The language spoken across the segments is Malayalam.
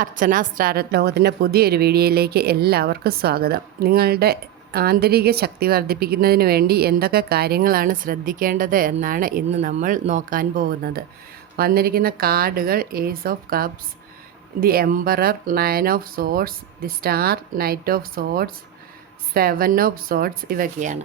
അർച്ചന സ്റ്റാർ ലോകത്തിൻ്റെ പുതിയൊരു വീഡിയോയിലേക്ക് എല്ലാവർക്കും സ്വാഗതം. നിങ്ങളുടെ ആന്തരിക ശക്തി വർദ്ധിപ്പിക്കുന്നതിന് വേണ്ടി എന്തൊക്കെ കാര്യങ്ങളാണ് ശ്രദ്ധിക്കേണ്ടത് എന്നാണ് ഇന്ന് നമ്മൾ നോക്കാൻ പോകുന്നത്. വന്നിരിക്കുന്ന കാർഡുകൾ ace of cups, the emperor, 9 of swords, the star, knight of swords, 7 of swords ഇവയൊക്കെയാണ്.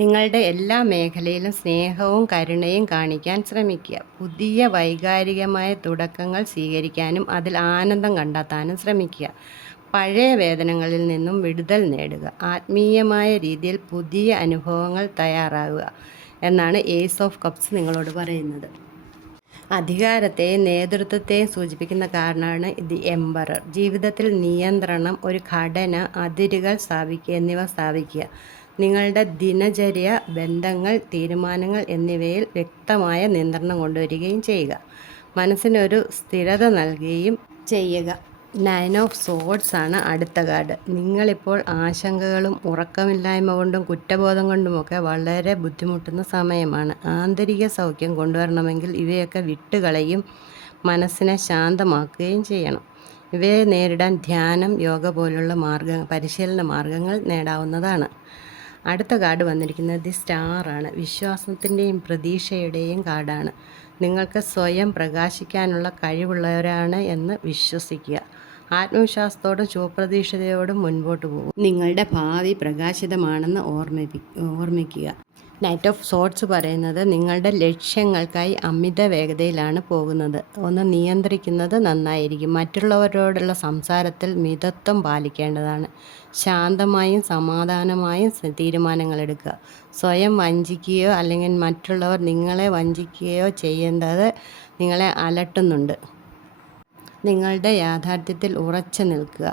നിങ്ങളുടെ എല്ലാ മേഖലയിലും സ്നേഹവും കരുണയും കാണിക്കാൻ ശ്രമിക്കുക. പുതിയ വൈകാരികമായ തുടക്കങ്ങൾ സ്വീകരിക്കാനും അതിൽ ആനന്ദം കണ്ടെത്താനും ശ്രമിക്കുക. പഴയ വേദനകളിൽ നിന്നും വിടുതൽ നേടുക. ആത്മീയമായ രീതിയിൽ പുതിയ അനുഭവങ്ങൾ തയ്യാറാകുക എന്നാണ് ഏസ് ഓഫ് കപ്സ് നിങ്ങളോട് പറയുന്നത്. അധികാരത്തെയും നേതൃത്വത്തെയും സൂചിപ്പിക്കുന്ന കാരണമാണ് ദി എംപറർ. ജീവിതത്തിൽ നിയന്ത്രണം, ഒരു ഘടന, അതിരുകൾ സ്ഥാപിക്കുക എന്നിവ സ്ഥാപിക്കുക. നിങ്ങളുടെ ദിനചര്യ, ബന്ധങ്ങൾ, തീരുമാനങ്ങൾ എന്നിവയിൽ വ്യക്തമായ നിയന്ത്രണം കൊണ്ടുവരികയും ചെയ്യുക. മനസ്സിനൊരു സ്ഥിരത നൽകുകയും ചെയ്യുക. 9 ഓഫ് സോർഡ്സ് ആണ് അടുത്ത കാർഡ്. നിങ്ങളിപ്പോൾ ആശങ്കകളും ഉറക്കമില്ലായ്മ കൊണ്ടും കുറ്റബോധം കൊണ്ടുമൊക്കെ വളരെ ബുദ്ധിമുട്ടുന്ന സമയമാണ്. ആന്തരിക സൗഖ്യം കൊണ്ടുവരണമെങ്കിൽ ഇവയൊക്കെ വിട്ടുകളയും മനസ്സിനെ ശാന്തമാക്കുകയും ചെയ്യണം. ഇവയെ നേരിടാൻ ധ്യാനം, യോഗ പോലുള്ള പരിശീലന മാർഗങ്ങൾ നേടാവുന്നതാണ്. അടുത്ത കാർഡ് വന്നിരിക്കുന്നത് ദി സ്റ്റാറാണ്. വിശ്വാസത്തിൻ്റെയും പ്രതീക്ഷയുടെയും കാർഡാണ്. നിങ്ങൾക്ക് സ്വയം പ്രകാശിക്കാനുള്ള കഴിവുള്ളവരാണ് എന്ന് വിശ്വസിക്കുക. ആത്മവിശ്വാസത്തോടും ശുഭപ്രതീക്ഷയോടും മുൻപോട്ട് പോകും. നിങ്ങളുടെ ഭാവി പ്രകാശിതമാണെന്ന് ഓർമ്മിക്കുക. നൈറ്റ് ഓഫ് സോർഡ്സ് പറയുന്നത് നിങ്ങളുടെ ലക്ഷ്യങ്ങൾക്കായി അമിത വേഗതയിലാണ് പോകുന്നത്. ഒന്ന് നിയന്ത്രിക്കുന്നത് നന്നായിരിക്കും. മറ്റുള്ളവരോടുള്ള സംസാരത്തിൽ മിതത്വം പാലിക്കേണ്ടതാണ്. ശാന്തമായും സമാധാനമായും തീരുമാനങ്ങളെടുക്കുക. സ്വയം വഞ്ചിക്കുകയോ അല്ലെങ്കിൽ മറ്റുള്ളവർ നിങ്ങളെ വഞ്ചിക്കുകയോ ചെയ്യുന്നത് നിങ്ങളെ അലട്ടുന്നുണ്ട്. നിങ്ങളുടെ യാഥാർത്ഥ്യത്തിൽ ഉറച്ചു നിൽക്കുക.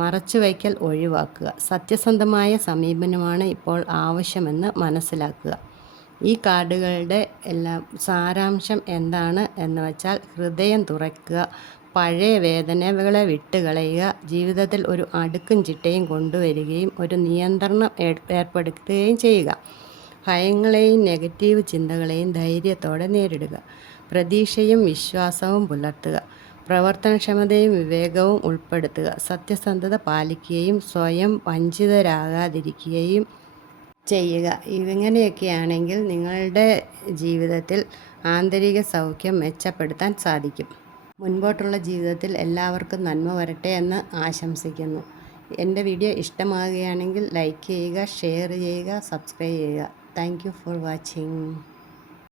മറച്ചുവയ്ക്കൽ ഒഴിവാക്കുക. സത്യസന്ധമായ സമീപനമാണ് ഇപ്പോൾ ആവശ്യമെന്ന് മനസ്സിലാക്കുക. ഈ കാർഡുകളുടെ എല്ലാം സാരാംശം എന്താണ് എന്ന് വെച്ചാൽ, ഹൃദയം തുറക്കുക, പഴയ വേദനകളെ വിട്ടുകളയുക, ജീവിതത്തിൽ ഒരു അടുക്കും ചിട്ടയും കൊണ്ടുവരികയും ഒരു നിയന്ത്രണം ഏർപ്പെടുത്തുകയും ചെയ്യുക. ഭയങ്ങളെയും നെഗറ്റീവ് ചിന്തകളെയും ധൈര്യത്തോടെ നേരിടുക. പ്രതീക്ഷയും വിശ്വാസവും പുലർത്തുക. പ്രവർത്തനക്ഷമതയും വിവേകവും ഉൾപ്പെടുത്തുക. സത്യസന്ധത പാലിക്കുകയും സ്വയം വഞ്ചിതരാകാതിരിക്കുകയും ചെയ്യുക. ഇങ്ങനെയൊക്കെയാണെങ്കിൽ നിങ്ങളുടെ ജീവിതത്തിൽ ആന്തരിക സൗഖ്യം മെച്ചപ്പെടുത്താൻ സാധിക്കും. മുൻപോട്ടുള്ള ജീവിതത്തിൽ എല്ലാവർക്കും നന്മ വരട്ടെ എന്ന് ആശംസിക്കുന്നു. എൻ്റെ വീഡിയോ ഇഷ്ടമാകുകയാണെങ്കിൽ ലൈക്ക് ചെയ്യുക, ഷെയർ ചെയ്യുക, സബ്സ്ക്രൈബ് ചെയ്യുക. Thank you for watching.